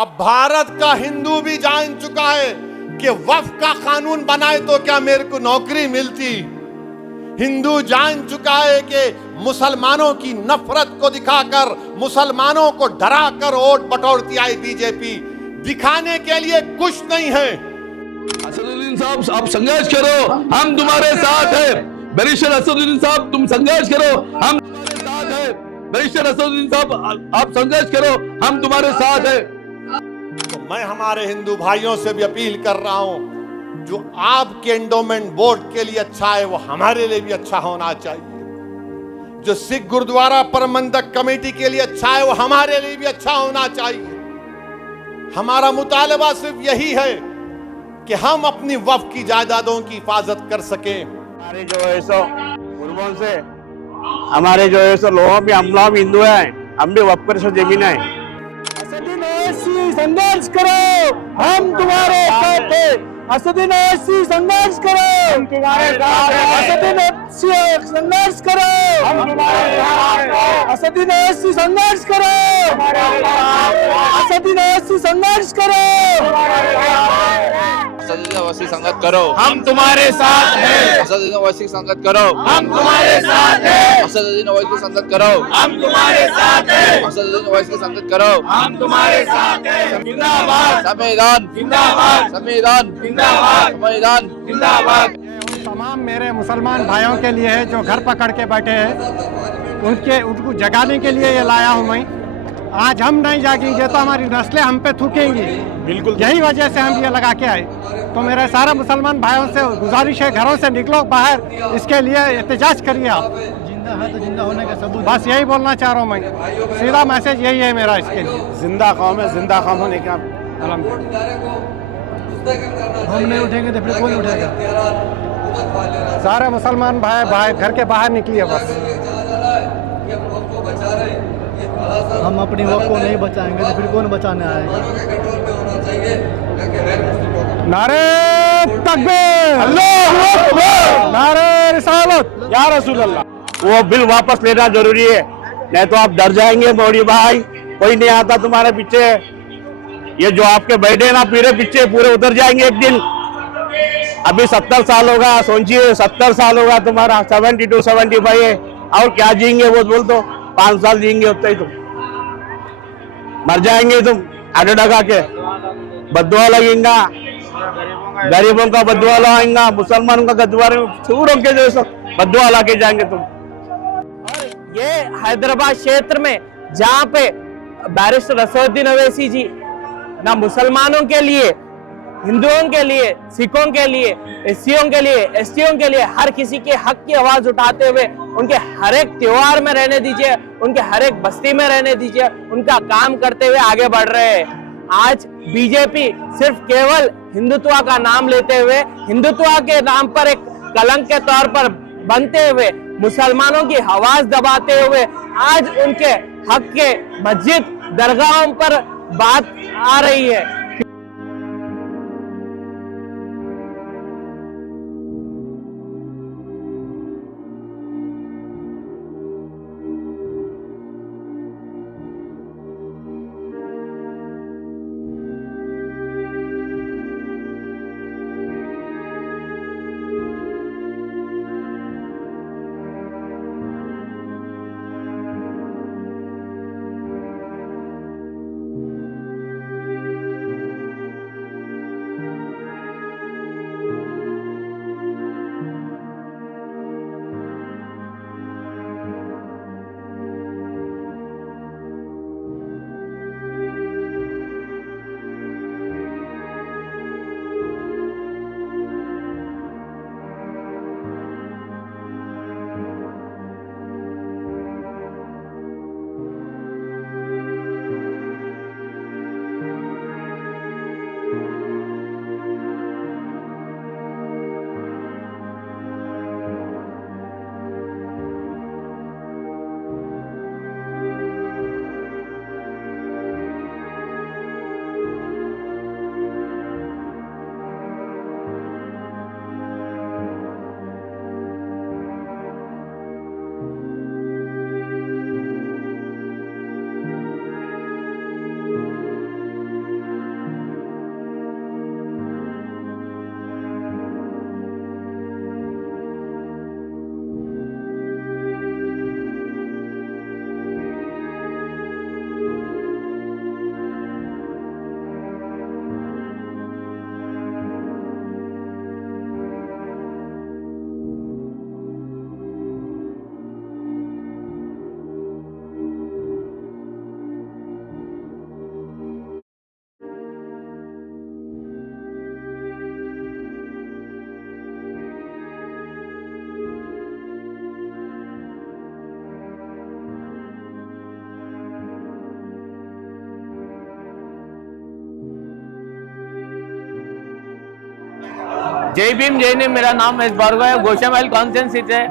अब भारत का हिंदू भी जान चुका है कि वक्फ का कानून बनाए तो क्या मेरे को नौकरी मिलती। हिंदू जान चुका है कि मुसलमानों की नफरत को दिखाकर, मुसलमानों को डराकर वोट बटोरती आई बीजेपी। दिखाने के लिए कुछ नहीं है। असदुद्दीन साहब, आप संघर्ष करो, हम तुम्हारे साथ हैं। बैरिस्टर असदुद्दीन साहब, तुम संघर्ष करो, हम तुम्हारे साथ हैं। बैरिस्टर असदुद्दीन साहब, आप संघर्ष करो, हम तुम्हारे साथ हैं। तो मैं हमारे हिंदू भाइयों से भी अपील कर रहा हूं, जो आपके एंडोमेंट बोर्ड के लिए अच्छा है वो हमारे लिए भी अच्छा होना चाहिए। जो सिख गुरुद्वारा प्रबंधक कमेटी के लिए अच्छा है वो हमारे लिए भी अच्छा होना चाहिए। हमारा मुतालबा सिर्फ यही है कि हम अपनी वक्फ की जायदादों की हिफाजत कर सके। हमारे जो है सो पूर्वों से हमारे जो है सो लोगों भी, हम लोग हिंदू हैं, हम भी वक्फ पर सो जमीन है। असदुद्दीन ओवैसी संघर्ष करो, हम तुम्हारे साथ हैं। असदुद्दीन ओवैसी संघर्ष करो, हम तुम्हारे साथ हैं। असदुद्दीन ओवैसी संघर्ष करो, हम तुम्हारे साथ हैं। असदुद्दीन ओवैसी संघर्ष करो, असदुद्दीन ओवैसी संघर्ष करो, असदुद्दीन ओवैसी संघर्ष करो, हम तुम्हारे साथ हैं। असदुद्दीन ओवैसी संघर्ष करो, हम तुम्हारे साथ हैं। असदुद्दीन ओवैसी संघर्ष करो, हम तुम्हारे साथ हैं। असदुद्दीन ओवैसी संघर्ष करो, हम तुम्हारे साथ हैं। जिंदाबाद, संविधान जिंदाबाद, संविधान जिंदाबाद, संविधान जिंदाबाद। तमाम मेरे मुसलमान भाइयों के लिए है जो घर पकड़ के बैठे हैं, उनको जगाने के लिए ये लाया हूँ मैं। आज हम नहीं जागेंगे तो हमारी नस्लें हम पे थूकेंगी। बिल्कुल, यही वजह से हम ये लगा के आए। तो मेरे सारे मुसलमान भाइयों से गुजारिश है, घरों से निकलो बाहर, इसके लिए एहतजाज करिए आप। जिंदा है तो जिंदा होने का सबूत, बस यही बोलना चाह रहा हूँ मैं। सीधा मैसेज यही है मेरा इसके लिए। जिंदा कौम है, जिंदा कौम होने का हम नहीं उठेंगे तो फिर कौन उठेगा? सारे मुसलमान भाई घर के बाहर निकलिए बस। हम अपनी वक्त को नहीं बचाएंगे तो फिर कौन बचाने आएगा? नारे तकबीर, अल्लाहू अकबर, नारे रिसालत, या रसूल अल्लाह। वो बिल वापस लेना जरूरी है, नहीं तो आप डर जाएंगे मोदी भाई। कोई नहीं आता तुम्हारे पीछे। ये जो आपके बैठे ना पीरे पीछे, पूरे उतर जाएंगे एक दिन। अभी 70 साल होगा, सोचिए 70 साल होगा तुम्हारा, 72 75 है। और क्या जिएंगे वो बोल दो, 5 साल जिएंगे उतना ही, तुम मर जाएंगे तुम आगे डगा के। बदुआ लगेगा, गरीबों का बदुआ लगाएंगा, मुसलमानों का गद्वार सूरों के जैसा बदुआ लगे जाएंगे तुम। और ये हैदराबाद क्षेत्र में जहाँ पे बैरिस्टर असदुद्दीन ओवैसी जी ना मुसलमानों के लिए, हिंदुओं के लिए, सिखों के लिए, एससीओं के लिए, एसटीओं के लिए, हर किसी के हक की आवाज उठाते हुए उनके हर एक त्योहार में रहने दीजिए, उनके हर एक बस्ती में रहने दीजिए, उनका काम करते हुए आगे बढ़ रहे हैं। आज बीजेपी सिर्फ केवल हिंदुत्व का नाम लेते हुए, हिंदुत्व के नाम पर एक कलंक के तौर पर बनते हुए, मुसलमानों की आवाज दबाते हुए आज उनके हक के मस्जिद दरगाहों पर बात आ रही है। जय भीम जय ने, मेरा नाम महेश भार्गव है, गोशामहल कॉन्स्टिट्यूंसी से।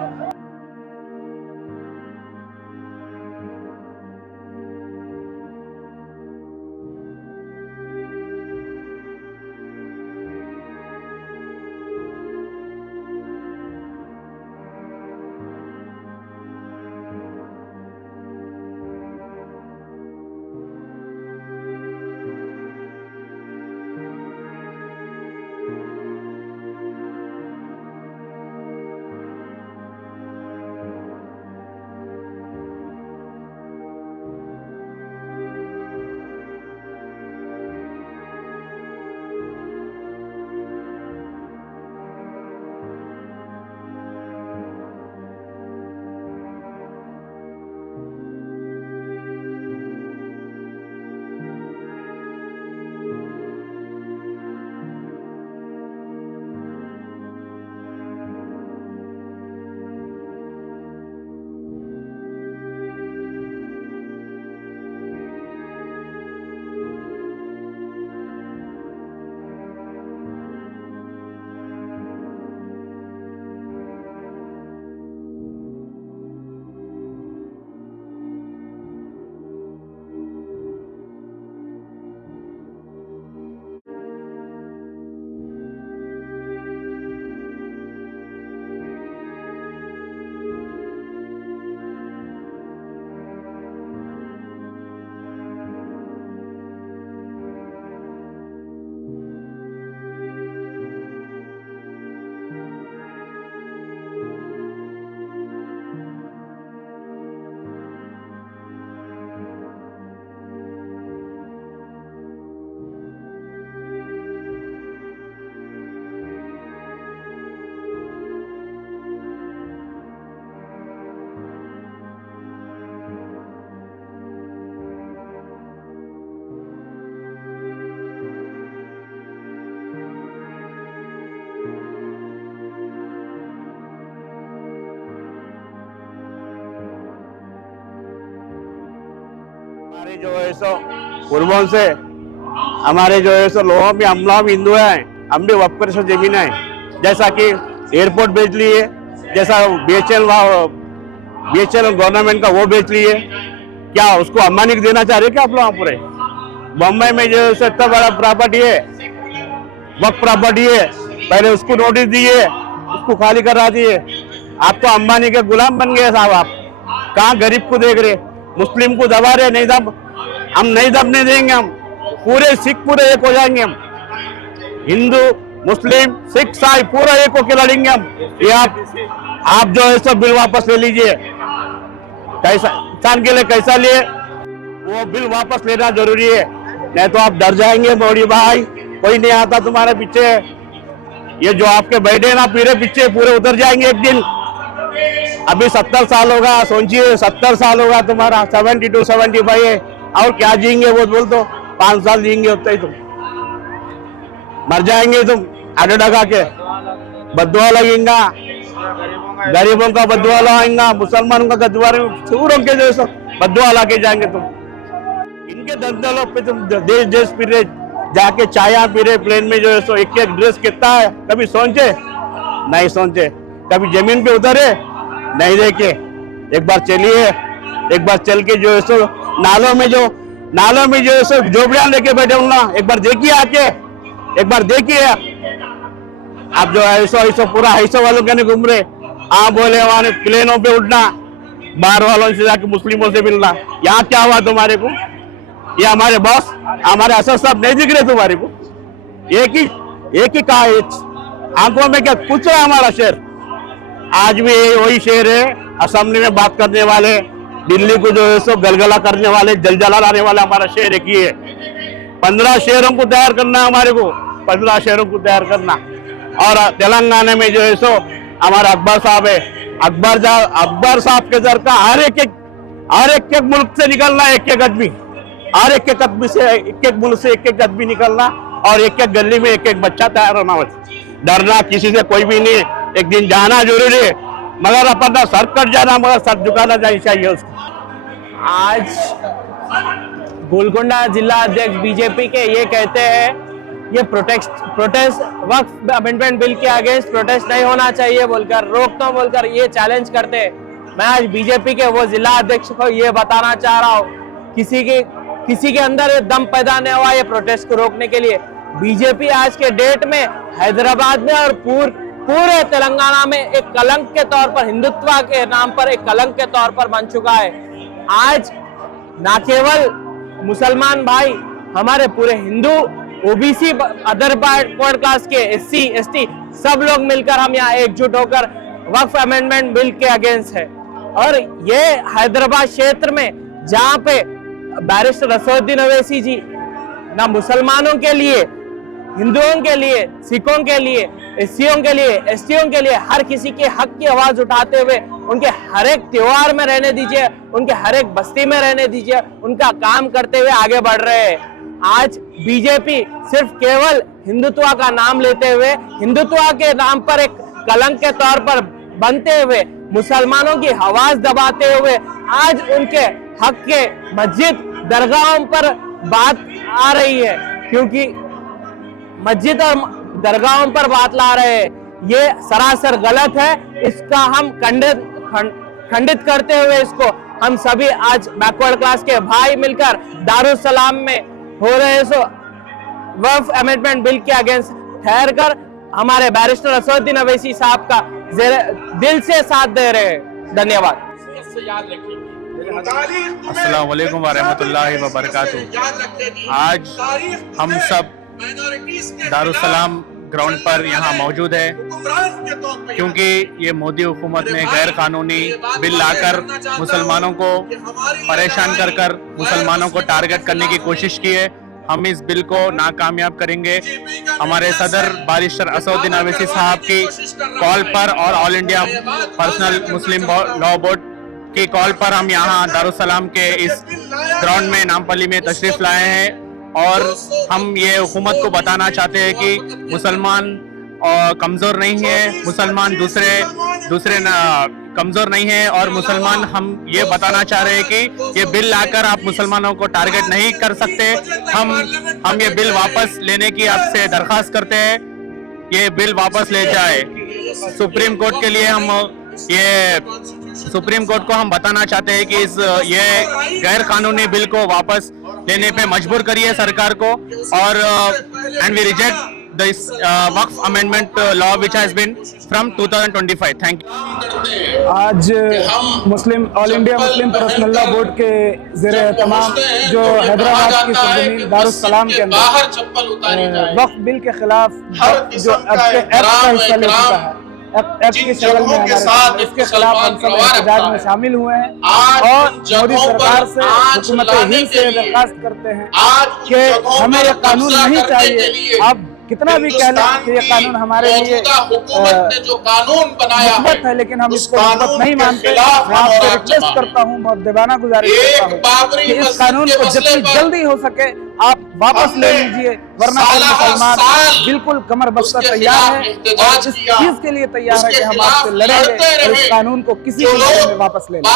हमारे जो है सो पूर्वों से हमारे जो है सो लोगों में हम लोग हिंदू हैं, हम भी वक्फ से जमीन है, जैसा कि एयरपोर्ट बेच लिए, जैसा बीएचएल गवर्नमेंट का वो बेच लिए, क्या उसको अम्बानी को देना चाह रहे क्या आप लोग? पूरे बम्बई में जो है इतना बड़ा प्रॉपर्टी है, वक्फ प्रॉपर्टी है, पहले उसको नोटिस दिए, उसको खाली करा दिए। आप तो अंबानी के गुलाम बन गए साहब। आप कहाँ गरीब को देख रहे, मुस्लिम को दबा रहे, नहीं हम नहीं दबने देंगे। हम पूरे सिख पूरे एक हो जाएंगे। हम हिंदू मुस्लिम सिख ईसाई पूरा एक होके लड़ेंगे हम। ये आप जो है सब बिल वापस ले लीजिए। कैसा इंसान के लिए कैसा लिए, वो बिल वापस लेना जरूरी है, नहीं तो आप डर जाएंगे मोदी भाई। कोई नहीं आता तुम्हारे पीछे। ये जो आपके बैठे ना पीरे पीछे पूरे उतर जाएंगे एक दिन। अभी 70 साल होगा, सोचिए 70 साल होगा तुम्हारा, 72 75 है, और क्या जिएंगे वो बोल दो। 5 साल जिएंगे उतना ही तुम मर जाएंगे तुम आगे डगा के। बदुआ लगेगा, गरीबों का बदुआ लगाएंगा, मुसलमानों का गदुआ, सूरों के जैसा बदुआ ला के जाएंगे तुम। इनके धंधों पे तुम देश देश फिर रहे, जाके चाया पी रहे, प्लेन में जो है सो एक एक ड्रेस कितना है, कभी सोचे नहीं सोचे, कभी जमीन पे उतरे नहीं देखे। एक बार चलिए, एक बार चल के जो है सो नालों में जो है सो झोपड़ियां लेके बैठे हूँ ना, एक बार देखिए आके, एक बार देखिए। आप जो ऐसो पूरा ऐसो वालों के नहीं घूम रहे। हाँ बोले वहां प्लेनों पे उठना, बाहर वालों से जाके मुस्लिमों से मिलना। यहाँ क्या हुआ तुम्हारे को? ये हमारे बॉस, हमारे असद साहब नहीं दिख रहे तुम्हारे को? एक ही कहा, आंखों में क्या कुछ है हमारा शहर? आज भी वही शहर है, असेंबली में बात करने वाले, दिल्ली को जो है सो गलगला करने वाले, जलजला लाने वाले हमारा शहर एक ही है। 15 शहरों को तैयार करना हमारे को, 15 शहरों को तैयार करना। और तेलंगाना में जो है सो हमारा अकबर साहब है। अकबर साहब के दर का हर एक मुल्क से निकलना, एक एक आदमी, हर एक आदमी से एक मुल्क से एक आदमी निकलना, और एक एक गली में एक बच्चा तैयार होना। डरना किसी से कोई भी नहीं। एक दिन जाना जरूरी है, मगर अपना सर कट जाना, मगर सर झुकाना चाहिए उसको। आज गोलकोंडा जिला अध्यक्ष बीजेपी के ये कहते हैं ये प्रोटेस्ट वक्फ अमेंडमेंट बिल के अगेंस्ट प्रोटेस्ट नहीं होना चाहिए बोलकर, रोकता बोलकर ये चैलेंज करते हैं। मैं आज बीजेपी के वो जिला अध्यक्ष को ये बताना चाह रहा हूँ, किसी के अंदर ये दम पैदा नहीं हुआ ये प्रोटेस्ट को रोकने के लिए। बीजेपी आज के डेट में हैदराबाद में और पूरे तेलंगाना में एक कलंक के तौर पर, हिंदुत्व के नाम पर एक कलंक के तौर पर बन चुका है। आज ना केवल मुसलमान भाई, हमारे पूरे Hindu, OBC, other backward class के, एससी, एसटी, सब लोग मिलकर हम यहाँ एकजुट होकर वक्फ अमेंडमेंट बिल के अगेंस्ट है। और ये हैदराबाद क्षेत्र में जहाँ पे बैरिस्टर असदुद्दीन ओवैसी जी ना मुसलमानों के लिए, हिंदुओं के लिए, सिखों के लिए, एससीओं के लिए, एसटीओं के लिए, हर किसी के हक की आवाज उठाते हुए उनके हर एक त्योहार में रहने दीजिए, उनके हर एक बस्ती में रहने दीजिए, उनका काम करते हुए आगे बढ़ रहे हैं। आज बीजेपी सिर्फ केवल हिंदुत्व का नाम लेते हुए, हिंदुत्व के नाम पर एक कलंक के तौर पर बनते हुए, मुसलमानों की आवाज दबाते हुए आज उनके हक के मस्जिद, दरगाहों पर बात आ रही है, क्योंकि मस्जिद और दरगाहों पर बात ला रहे हैं। ये सरासर गलत है। इसका हम खंडित करते हुए इसको हम सभी आज बैकवर्ड क्लास के भाई मिलकर दारुसलाम में हो रहे सो वक्फ अमेंडमेंट बिल के अगेंस्ट ठहर कर हमारे बैरिस्टर असदुद्दीन ओवैसी साहब का दिल से साथ दे रहे हैं। धन्यवाद। अस्सलाम वालेकुम व रहमतुल्लाहि व बरकातुहू। आज हम सब दारुसलाम ग्राउंड पर यहाँ मौजूद है क्योंकि ये मोदी हुकूमत ने गैर कानूनी बिल लाकर मुसलमानों को परेशान कर मुसलमानों को टारगेट करने की कोशिश की है। हम इस बिल को नाकामयाब करेंगे। हमारे सदर बैरिस्टर असदुद्दीन ओवैसी साहब की कॉल पर और ऑल इंडिया पर्सनल मुस्लिम लॉ बोर्ड की कॉल पर हम यहाँ दारुसलाम के इस ग्राउंड में नामपल्ली में तशरीफ लाए हैं और हम ये हुकूमत को बताना चाहते हैं कि मुसलमान कमज़ोर नहीं है, मुसलमान दूसरे कमज़ोर नहीं है और मुसलमान, हम ये बताना चाह रहे हैं कि ये बिल लाकर आप मुसलमानों को टारगेट नहीं कर सकते। हम ये बिल वापस लेने की आपसे दरख्वास्त करते हैं, ये बिल वापस ले जाए। सुप्रीम कोर्ट के लिए सुप्रीम कोर्ट को हम बताना चाहते हैं कि ये गैर कानूनी बिल को वापस लेने पे मजबूर करिए सरकार को और and we reject this Waqf amendment law which has been from 2025। Thank you. आज all India Muslim personal law board के ज़रिए तमाम जो हैदराबाद की सरजमीन दारुसलाम के अंदर वक्फ बिल के खिलाफ जो एक्ट का हिस्सा ले चुका है, एक्ट की शक्ल में हमारे इसके खिलाफ हम सब एहतजाज में शामिल हुए हैं और मोदी सरकार से, हुकूमत हिंद से दरख्वास्त करते हैं कि हमें ये कानून नहीं चाहिए। आप कितना भी कह लें कि ये कानून हमारे लिए जो कानून बनाया है, लेकिन हम इसको मुस्बत नहीं मानते। मैं आपसे रिक्वेस्ट करता हूँ, मुअद्दबाना गुजारिश करता हूँ कि इस कानून को जितनी जल्दी हो सके आप वापस ले लीजिए, वरना मुसलमान बिल्कुल कमर बस्तर तैयार है और इस चीज के लिए तैयार है कि हम आपसे लड़ेंगे और इस कानून को किसी भी में वापस ले लें।